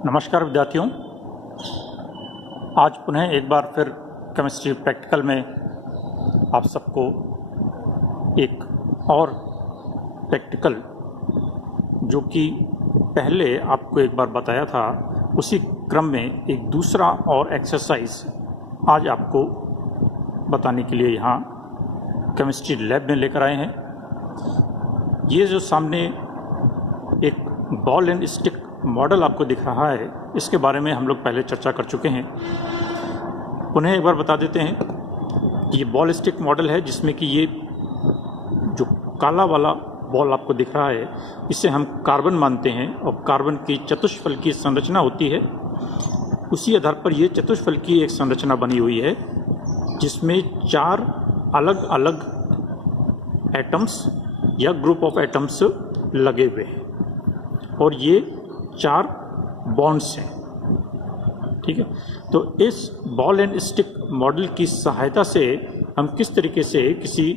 नमस्कार विद्यार्थियों, आज पुनः एक बार फिर केमिस्ट्री प्रैक्टिकल में आप सबको एक और प्रैक्टिकल जो कि पहले आपको एक बार बताया था उसी क्रम में एक दूसरा और एक्सरसाइज आज आपको बताने के लिए यहाँ केमिस्ट्री लैब में लेकर आए हैं। ये जो सामने एक बॉल एंड स्टिक मॉडल आपको दिख रहा है, इसके बारे में हम लोग पहले चर्चा कर चुके हैं। पुनः एक बार बता देते हैं कि ये बॉल स्टिक मॉडल है जिसमें कि ये जो काला वाला बॉल आपको दिख रहा है इसे हम कार्बन मानते हैं और कार्बन की चतुष्फलकीय संरचना होती है। उसी आधार पर ये चतुष्फलकीय एक संरचना बनी हुई है जिसमें 4 अलग अलग एटम्स या ग्रुप ऑफ एटम्स लगे हुए हैं और ये 4 बॉन्ड्स हैं। ठीक है, तो इस बॉल एंड स्टिक मॉडल की सहायता से हम किस तरीके से किसी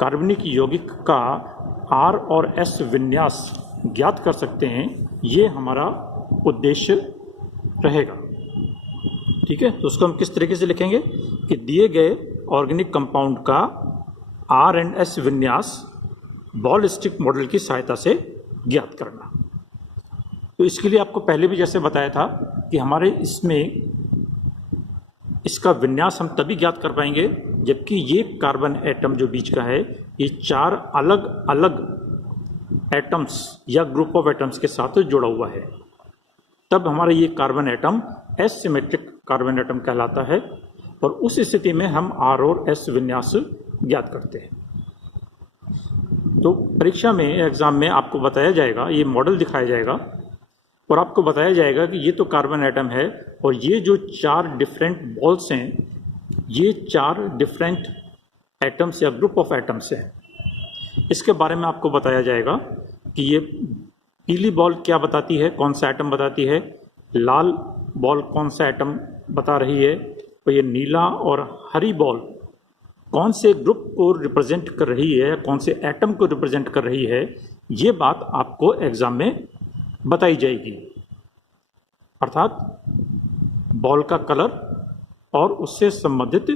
कार्बनिक यौगिक का R और S विन्यास ज्ञात कर सकते हैं, ये हमारा उद्देश्य रहेगा। ठीक है, तो उसको हम किस तरीके से लिखेंगे कि दिए गए ऑर्गेनिक कंपाउंड का R एंड S विन्यास बॉल स्टिक मॉडल की सहायता से ज्ञात करना। तो इसके लिए आपको पहले भी जैसे बताया था कि हमारे इसमें इसका विन्यास हम तभी ज्ञात कर पाएंगे जबकि ये कार्बन एटम जो बीच का है ये 4 अलग अलग एटम्स या ग्रुप ऑफ एटम्स के साथ जुड़ा हुआ है, तब हमारा ये carbon atom asymmetric carbon atom कहलाता है और उस स्थिति में हम R और S विन्यास ज्ञात करते हैं। तो परीक्षा में एग्जाम में आपको बताया जाएगा, ये मॉडल दिखाया जाएगा और आपको बताया जाएगा कि ये तो कार्बन एटम है और ये जो 4 डिफरेंट बॉल्स हैं ये 4 डिफरेंट एटम्स या ग्रुप ऑफ एटम्स हैं। इसके बारे में आपको बताया जाएगा कि ये पीली बॉल क्या बताती है, कौन सा एटम बताती है, लाल बॉल कौन सा एटम बता रही है और ये नीला और हरी बॉल कौन से ग्रुप को रिप्रेजेंट कर रही है या कौन से एटम को रिप्रेजेंट कर रही है, ये बात आपको एग्जाम में बताई जाएगी। अर्थात बॉल का कलर और उससे संबंधित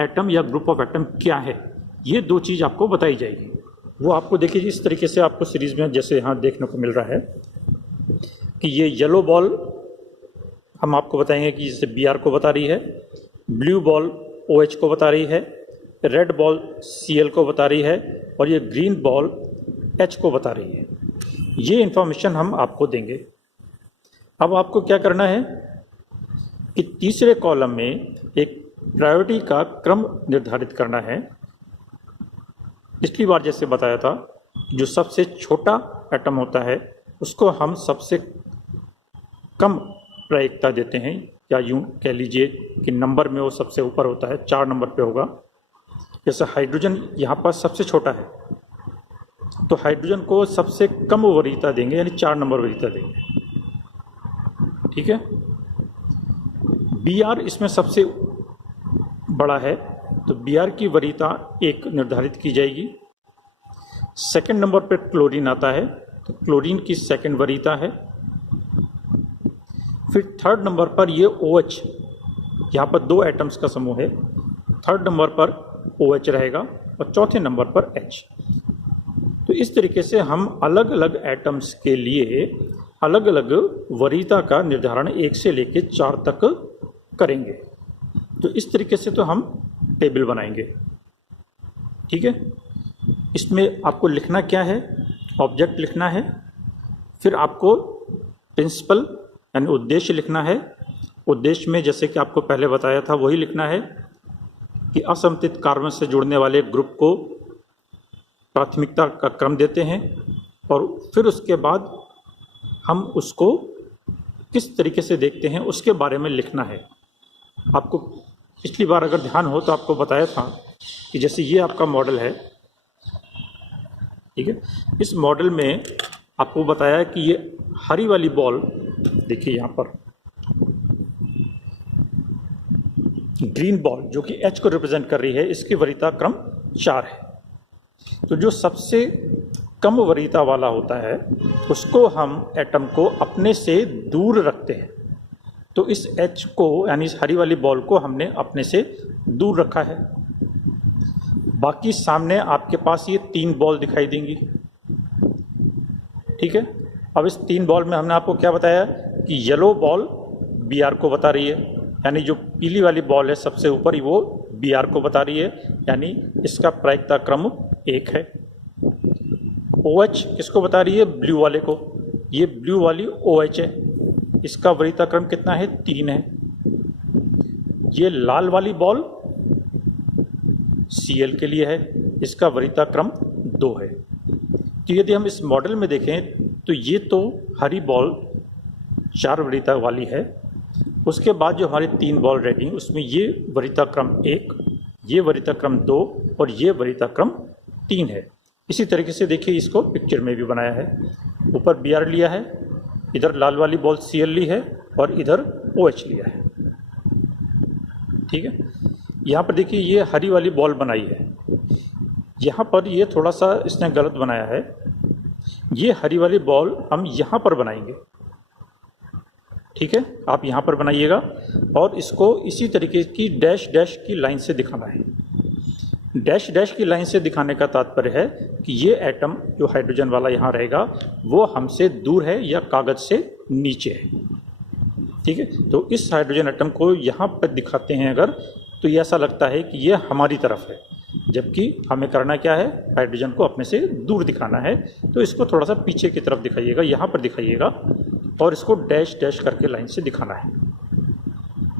एटम या ग्रुप ऑफ एटम क्या है, ये 2 चीज़ आपको बताई जाएगी। वो आपको देखिए इस तरीके से आपको सीरीज में जैसे यहाँ देखने को मिल रहा है कि ये येलो बॉल हम आपको बताएंगे कि जैसे Br को बता रही है, ब्लू बॉल OH को बता रही है, रेड बॉल Cl को बता रही है और ये ग्रीन बॉल H को बता रही है। ये इंफॉर्मेशन हम आपको देंगे। अब आपको क्या करना है कि तीसरे कॉलम में एक प्रायोरिटी का क्रम निर्धारित करना है। पिछली बार जैसे बताया था, जो सबसे छोटा एटम होता है उसको हम सबसे कम प्रायिकता देते हैं, या यूं कह लीजिए कि नंबर में वो सबसे ऊपर होता है, 4 नंबर पे होगा। जैसे हाइड्रोजन यहाँ पर सबसे छोटा है तो हाइड्रोजन को सबसे कम वरीयता देंगे, यानी 4 नंबर वरीयता देंगे। ठीक है, Br इसमें सबसे बड़ा है तो Br की वरीयता 1 निर्धारित की जाएगी। सेकंड नंबर पर क्लोरीन आता है तो क्लोरीन की सेकंड वरीयता है। फिर थर्ड नंबर पर ये OH, यहाँ पर 2 एटम्स का समूह है, थर्ड नंबर पर OH रहेगा और चौथे नंबर पर H। तो इस तरीके से हम अलग अलग एटम्स के लिए अलग अलग वरीयता का निर्धारण 1 से लेकर 4 तक करेंगे। तो इस तरीके से तो हम टेबल बनाएंगे। ठीक है, इसमें आपको लिखना क्या है, ऑब्जेक्ट लिखना है, फिर आपको प्रिंसिपल यानी उद्देश्य लिखना है। उद्देश्य में जैसे कि आपको पहले बताया था वही लिखना है कि असममित कार्बन से जुड़ने वाले ग्रुप को प्राथमिकता का क्रम देते हैं और फिर उसके बाद हम उसको किस तरीके से देखते हैं उसके बारे में लिखना है। आपको पिछली बार अगर ध्यान हो तो आपको बताया था कि जैसे ये आपका मॉडल है, ठीक है, इस मॉडल में आपको बताया कि ये हरी वाली बॉल देखिए यहाँ पर ग्रीन बॉल जो कि H को रिप्रेजेंट कर रही है, इसकी वरीयता क्रम 4 है। तो जो सबसे कम वरीयता वाला होता है उसको हम एटम को अपने से दूर रखते हैं। तो इस H को यानी इस हरी वाली बॉल को हमने अपने से दूर रखा है। बाकी सामने आपके पास ये 3 बॉल दिखाई देंगी, ठीक है। अब इस 3 बॉल में हमने आपको क्या बताया कि येलो बॉल Br को बता रही है, यानी जो पीली वाली बॉल है सबसे ऊपर ही वो Br को बता रही है, यानी इसका प्रायिकता क्रम 1 है। OH किसको बता रही है? ब्लू वाले को। ये ब्लू वाली OH है, इसका वरीयता क्रम कितना है? 3 है। ये लाल वाली बॉल Cl के लिए है, इसका वरीयता क्रम 2 है। तो यदि हम इस मॉडल में देखें तो ये तो हरी बॉल 4 वरीयता वाली है, उसके बाद जो हमारी 3 बॉल रहेगी उसमें ये वरीयता क्रम 1, ये वरीयता क्रम 2 और ये वरीयता क्रम 3 है। इसी तरीके से देखिए इसको पिक्चर में भी बनाया है। ऊपर Br लिया है, इधर लाल वाली बॉल Cl ली है और इधर OH लिया है, ठीक है। यहाँ पर देखिए ये हरी वाली बॉल बनाई है, यहाँ पर ये थोड़ा सा इसने गलत बनाया है। ये हरी वाली बॉल हम यहाँ पर बनाएंगे, ठीक है। आप यहाँ पर बनाइएगा और इसको इसी तरीके की डैश डैश की लाइन से दिखाना है। डैश डैश की लाइन से दिखाने का तात्पर्य है कि ये एटम जो हाइड्रोजन वाला यहाँ रहेगा वो हमसे दूर है या कागज से नीचे है, ठीक है। तो इस हाइड्रोजन एटम को यहाँ पर दिखाते हैं अगर, तो ये ऐसा लगता है कि ये हमारी तरफ है, जबकि हमें करना क्या है? हाइड्रोजन को अपने से दूर दिखाना है। तो इसको थोड़ा सा पीछे की तरफ दिखाइएगा, यहाँ पर दिखाइएगा और इसको डैश डैश करके लाइन से दिखाना है,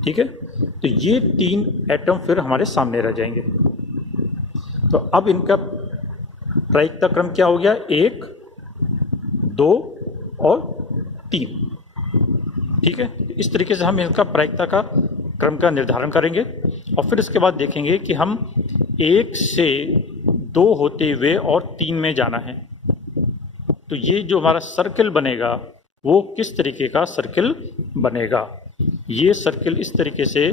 ठीक है। तो ये 3 एटम फिर हमारे सामने रह जाएंगे। तो अब इनका प्रायिकता क्रम क्या हो गया? 1, 2 और 3, ठीक है। इस तरीके से हम इनका प्रायिकता का क्रम का निर्धारण करेंगे और फिर इसके बाद देखेंगे कि हम 1 से 2 होते हुए और 3 में जाना है। तो ये जो हमारा सर्किल बनेगा वो किस तरीके का सर्किल बनेगा? ये सर्किल इस तरीके से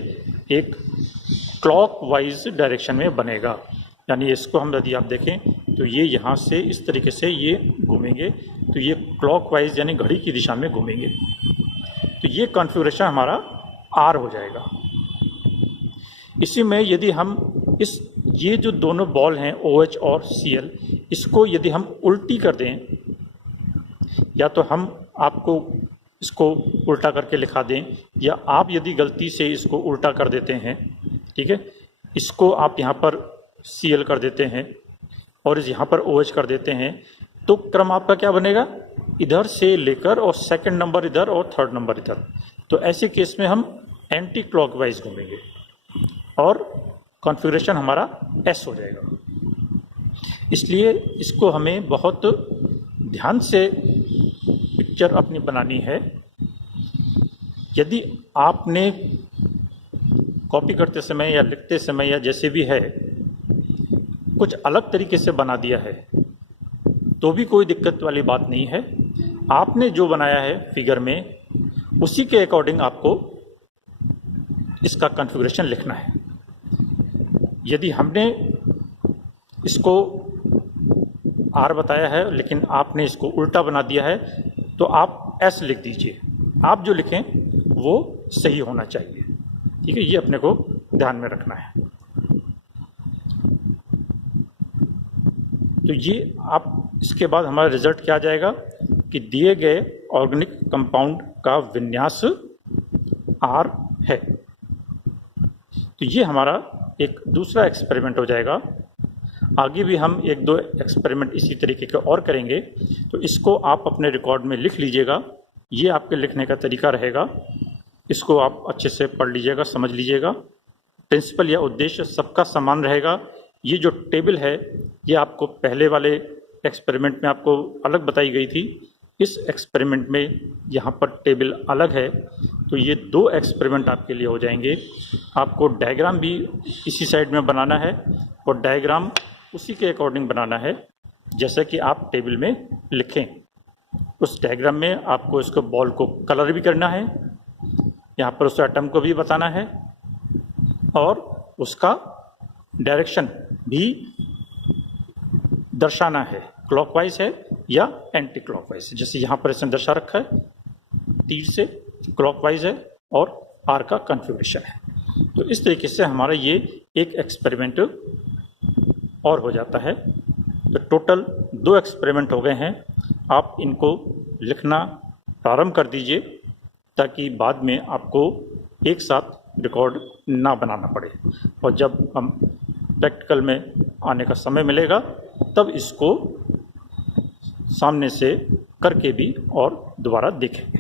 एक क्लॉकवाइज डायरेक्शन में बनेगा, यानी इसको हम यदि आप देखें तो ये यहाँ से इस तरीके से ये घूमेंगे, तो ये क्लॉकवाइज यानी घड़ी की दिशा में घूमेंगे। तो ये कॉन्फ़िगरेशन हमारा R हो जाएगा। इसी में यदि हम ये जो दोनों बॉल हैं OH और Cl, इसको यदि हम उल्टी कर दें, या तो हम आपको इसको उल्टा करके लिखा दें या आप यदि गलती से इसको उल्टा कर देते हैं, ठीक है, इसको आप यहाँ पर Cl कर देते हैं और यहाँ पर OH कर देते हैं, तो क्रम आपका क्या बनेगा? इधर से लेकर और सेकंड नंबर इधर और थर्ड नंबर इधर। तो ऐसे केस में हम एंटी क्लॉकवाइज घूमेंगे और कॉन्फ़िगरेशन हमारा S हो जाएगा। इसलिए इसको हमें बहुत ध्यान से पिक्चर अपनी बनानी है। यदि आपने कॉपी करते समय या लिखते समय या जैसे भी है कुछ अलग तरीके से बना दिया है तो भी कोई दिक्कत वाली बात नहीं है। आपने जो बनाया है फिगर में उसी के अकॉर्डिंग आपको इसका कॉन्फ़िगरेशन लिखना है। यदि हमने इसको R बताया है लेकिन आपने इसको उल्टा बना दिया है तो आप S लिख दीजिए। आप जो लिखें वो सही होना चाहिए, ठीक है। ये अपने को ध्यान में रखना है। तो ये आप इसके बाद हमारा रिजल्ट क्या आ जाएगा कि दिए गए ऑर्गेनिक कंपाउंड का विन्यास R है। तो ये हमारा एक दूसरा एक्सपेरिमेंट हो जाएगा। आगे भी हम 1-2 एक्सपेरिमेंट इसी तरीके के और करेंगे, तो इसको आप अपने रिकॉर्ड में लिख लीजिएगा। ये आपके लिखने का तरीका रहेगा, इसको आप अच्छे से पढ़ लीजिएगा, समझ लीजिएगा। प्रिंसिपल या उद्देश्य सबका समान रहेगा। ये जो टेबल है ये आपको पहले वाले एक्सपेरिमेंट में आपको अलग बताई गई थी, इस एक्सपेरिमेंट में यहाँ पर टेबल अलग है। तो ये 2 एक्सपेरिमेंट आपके लिए हो जाएंगे। आपको डायग्राम भी इसी साइड में बनाना है और डायग्राम उसी के अकॉर्डिंग बनाना है जैसे कि आप टेबल में लिखें। उस डायग्राम में आपको इसको बॉल को कलर भी करना है, यहाँ पर उस एटम को भी बताना है और उसका डायरेक्शन भी दर्शाना है। क्लॉकवाइज है या एंटी क्लॉकवाइज है। जैसे यहाँ पर इसने दर्शा रखा है, तीर से क्लॉकवाइज है और आर का कन्फिगरेशन है। तो इस तरीके से हमारा ये एक एक्सपेरिमेंट और हो जाता है। तो टोटल 2 एक्सपेरिमेंट हो गए हैं। आप इनको लिखना प्रारंभ कर दीजिए ताकि बाद में आपको एक साथ रिकॉर्ड ना बनाना पड़े, और जब हम प्रैक्टिकल में आने का समय मिलेगा तब इसको सामने से करके भी और दोबारा देखेंगे।